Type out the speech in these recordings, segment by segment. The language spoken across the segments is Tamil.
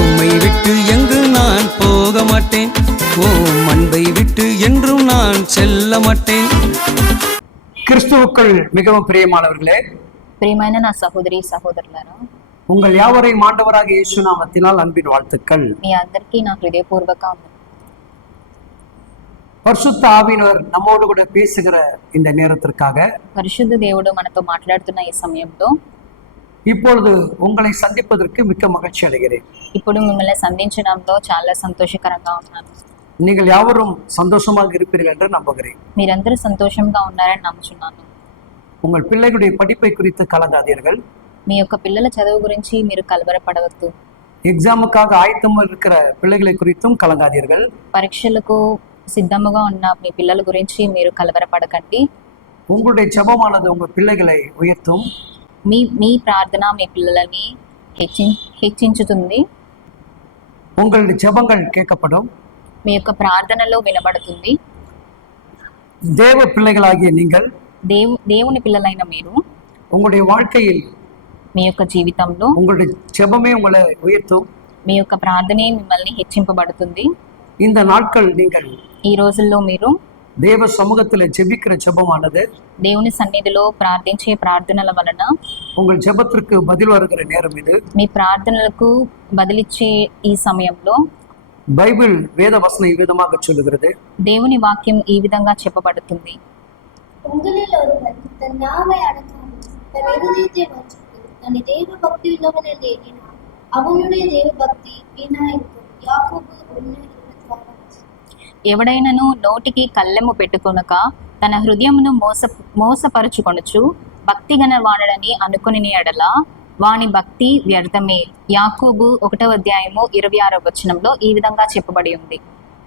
உம்மை விட்டு எங்கு நான் போக மாட்டேன் ஓம் அன்பை விட்டு என்றும் நான் செல்ல மாட்டேன் கிறிஸ்துவுக்கள் மிகவும் பிரியமானவர்களே பிரியமான நான் சகோதரி சகோதரர்களாரா உங்கள் யாவரை மாண்டவராக இயேசு நாமத்தினால் அன்பின் வாழ்த்துக்கள். நீ అందరికీ నా హృదయపూర్వక వందనాలు. பரிசுத்த ஆவியினர் நம்மோடு கூட பேசுகிற இந்த நேரத்திற்காக పరిశుద్ధ దేవుడు మనతో మాట్లాడుతున్న ఈ సమయంలో இப்பொழுது உங்களை சந்திப்பதற்கு மிக்க மகிழ்ச்சி அடைகிறேன் ఇప్పుడు మిమ్మల్ని సంధించడంలో చాలా సంతోషకరంగా ఉన్నాను நீங்கள் யாவரும் சந்தோஷமாக இருப்பீர்கள் என்று நம்புகிறேன் మీరందరూ సంతోషంగా ఉన్నారని నమ్ముచున్నాను உங்கள் பிள்ளைகளுடைய படிப்பை குறித்து கலங்காதீர்கள் మీ యొక్క పిల్లల చదువు గురించి మీరు కలవరపడవద్దు எக்ஸாமுக்காக ஆயத்தமாக இருக்கிற பிள்ளைகளை குறித்தும் கலங்காதீர்கள் పరీక్షలకు సిద్ధముగా ఉన్న మీ పిల్లల గురించి మీరు కలవరపడకండి உங்களுடைய ஜெபமானது உங்கள் பிள்ளைகளை உயர்த்தும் మీ మీ ప్రార్థన మీ పిల్లలని హెచ్చి హెచ్చించుతుంది உங்களுடைய ஜெபங்கள் கேட்கப்படும் మీ యొక్క ప్రార్థనలో వినబడుతుంది தேவ பிள்ளைகளாகிய நீங்கள் దేవు దేవుని పిల్లలైన మీరు உங்களுடைய வாழ்க்கையில் మీ యొక్క జీవితంలో உங்களுடைய ஜெபமே உங்களை உயர்த்தும் మీ యొక్క ప్రార్థనే మిమ్మల్ని హెచ్చింపబడుతుంది இந்த நாட்கள் நீங்கள் ఈ రోజుల్లో మీరు தேவ சமூகத்தில் ஜெபிக்கிற ஜெபமானது దేవుని సన్నిధిలో ప్రార్థించే ప్రార్థనల వలన உங்கள் ஜெபத்திற்கு பதில் வருகிற நேரம் இது మీ ప్రార్థనలకు బదిలిచ్చే ఈ సమయంలో பைபிள் வேத வசனம் இவ்விதமாக சொல்லுகிறது దేవుని వాక్యం ఈ విధంగా చెప్పబడుతుంది உங்களில் ஒருவன் தன் நாவை அடக்காமல் தன் இருதயத்தை வச்சுட்டு தன் தேவ பக்தி உள்ளவனை தேடினான் அவனுடைய தேவ பக்தி வீணாயிருக்கும் யாக்கோபு ஒன்று இருபத்தி ஆறாம் வசனம். ఎవడైనను నోటికి కళ్ళెము పెట్టుకొనక తన హృదయమును మోస మోసపరుచుకొనుచు భక్తి గనవాడని అనుకుని ఎడల వాని భక్తి వ్యర్థమే యాకోబు ఒకటవ అధ్యాయము ఇరవై ఆరవ వచనంలో ఈ విధంగా చెప్పబడి ఉంది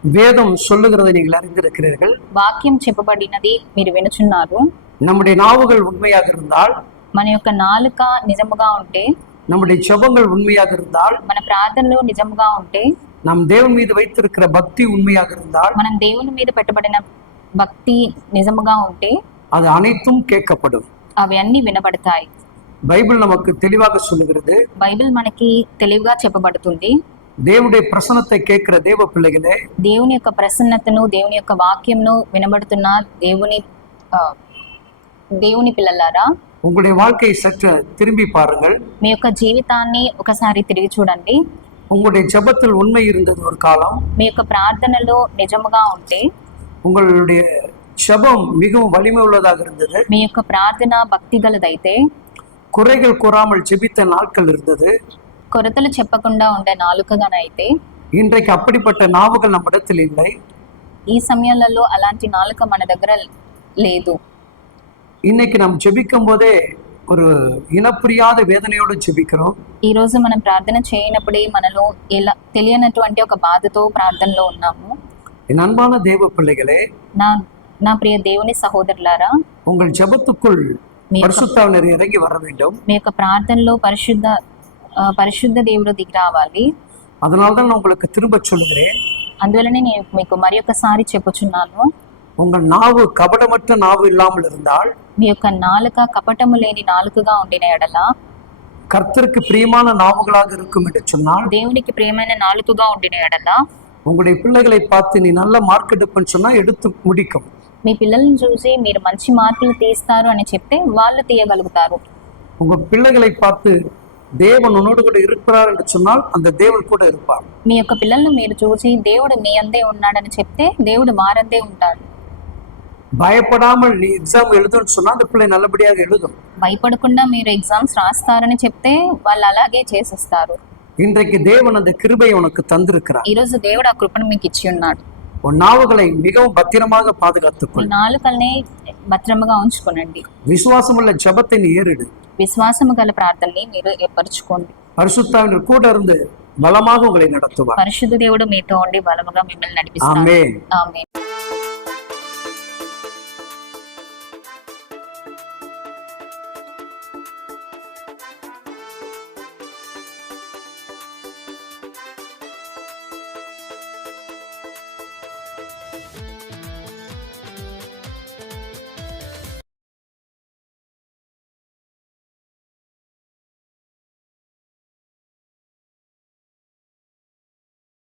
வேதம் சொல்லுகிறதை நீங்கள் அறிந்திருக்கிறீர்கள் వాక్యం చెప్పబడినది మీరు వినుచున్నారు நம்முடைய நாவுகள் உண்மையாக இருந்தால் మన యొక్క నాలుక నిజముగా ఉంటే நம்முடைய ஜெபங்கள் உண்மையாக இருந்தால் మన ప్రార్థనలు నిజముగా ఉంటే நம் தேவன் மீது வைத்திருக்கிற பக்தி உண்மையாக இருந்தால் మనం దేవుని మీద పెట్టబడిన భక్తి నిజముగా ఉంటే அது அனைத்தும் கேட்கப்படும் అవి అన్ని వినబడతాయి பைபிள் நமக்கு தெளிவாக சொல்லுகிறது బైబిల్ మనకి తెలివిగా చెప్పబడుతుంది தேவனுடைய பிரசனத்தை கேட்கிற தேவ பிள்ளைகளே దేవుని యొక్క ప్రసన్నతను దేవుని యొక్క వాక్యంను వినబడుతున్న దేవుని ఆ, దేవుని పిల్లలారా உங்களுடைய வாழ்க்கையை சற்று திரும்பி பாருங்கள் మీ యొక్క జీవితాన్ని ఒకసారి తిరిగి చూడండి உங்களுடைய ஜெபத்தில் உண்மை இருந்தது ஒரு காலம் మీ యొక్క ప్రార్థనలో నిజముగా ఉంటే உங்களுடைய ஜெபம் மிகவும் வலிமை உள்ளதாக இருந்தது మీ యొక్క ప్రార్థన భక్తి గలదైతే குறைகள் கூறாமல் ஜெபித்த நாட்கள் இருந்தது కొరతలు చెప్పకుండా ఉండే నాలుకగానైతే இன்றைக்கு அப்படிப்பட்ட நாவுகள் நம்மிடத்தில் இல்லை ఈ సమయాలలో అలాంటి నాలుక మన దగ్గర లేదు இன்னைக்கு நாம் ஜெபிக்கும் போதே ஒரு இனப்புரியாத வேதனையோடு ஜெபிக்கிறோம் ఈ రోజు మనం ప్రార్థన చేయనప్పుడే మనలో ఎలా తెలియనటువంటి ఒక బాధతో ప్రార్థనలో ఉన్నాము என் அன்பான தேவ பிள்ளைகளே నా నా ప్రియ దేవుని సహోదరులారా உங்கள் ஜெபத்துக்குள் మీ యొక్క பரிசுத்தாவினர் இறங்கி வர வேண்டும் మీ యొక్క ప్రార్థనలో పరిశుద్ధ ఆ, పరిశుద్ధ దేవుడు దిగి రావాలి அதனால்தான் நான் உங்களுக்கு திரும்ப சொல்லுகிறேன் అందువలనే నేను మీకు మరి ఒకసారి చెప్పుచున్నాను உங்கள் நாவு கபடமற்ற நாவு இல்லாமல் இருந்தால் మీ యొక్క నాలుక కపటము లేని నాలుకగా ఉండిన ఎడల கர்த்தருக்கு பிரியமான நாவுகளாக இருக்கும் என்று சொன்னால் దేవునికి ప్రియమైన నాలుకగా ఉండిన ఎడల உங்களுடைய பிள்ளைகளை பார்த்து நீ நல்ல மார்க் எடுப்புன்னு சொன்னா எடுத்து முடிக்கும் మీ పిల్లల్ని చూసి మీరు మంచి మార్కులు తీస్తారు అని చెప్తే వాళ్ళు తీయగలుగుతారు உங்க பிள்ளைகளை பார்த்து தேவன் உன்னோடு கூட இருக்கிறார் என்று சொன்னால் அந்த தேவன் கூட இருப்பார் మీ యొక్క పిల్లల్ని మీరు చూసి దేవుడు మీ అందే ఉన్నాడని చెప్తే దేవుడు వారందే ఉంటాడు பயப்படாமல் நீ எக்ஸாம் எழுதுன்னு சொன்னா அந்த பிள்ளை நல்லபடியாக எழுதும் భయపడకుండా మీరు ఎగ్జామ్స్ రాస్తారని చెప్తే వాళ్ళు అలాగే చేసేస్తారు இன்றைக்கு தேவன் அந்த கிருபையை உனக்கு தந்திருக்கிறார் ఈ రోజు దేవుడు ఆ కృపను మీకు ఇచ్చి ఉన్నాడు உன் நாவுகளை மிகவும் பத்திரமாக మీ பாதுகாத்துக்கொள் నాలుకల్ని భద్రముగా ఉంచుకోనండి விசுவாசமுள்ள ஜெபத்தை நீ ஏறிடு విశ్వాసము గల ప్రార్థనని మీరు ఏర్పరచుకోండి பரிசுத்தாவினர் கூட இருந்து பலமாக உங்களை நடத்துவார் పరిశుద్ధ దేవుడు మీతో ఉండి బలముగా మిమ్మల్ని నడిపిస్తారు ஆமென் ఆమె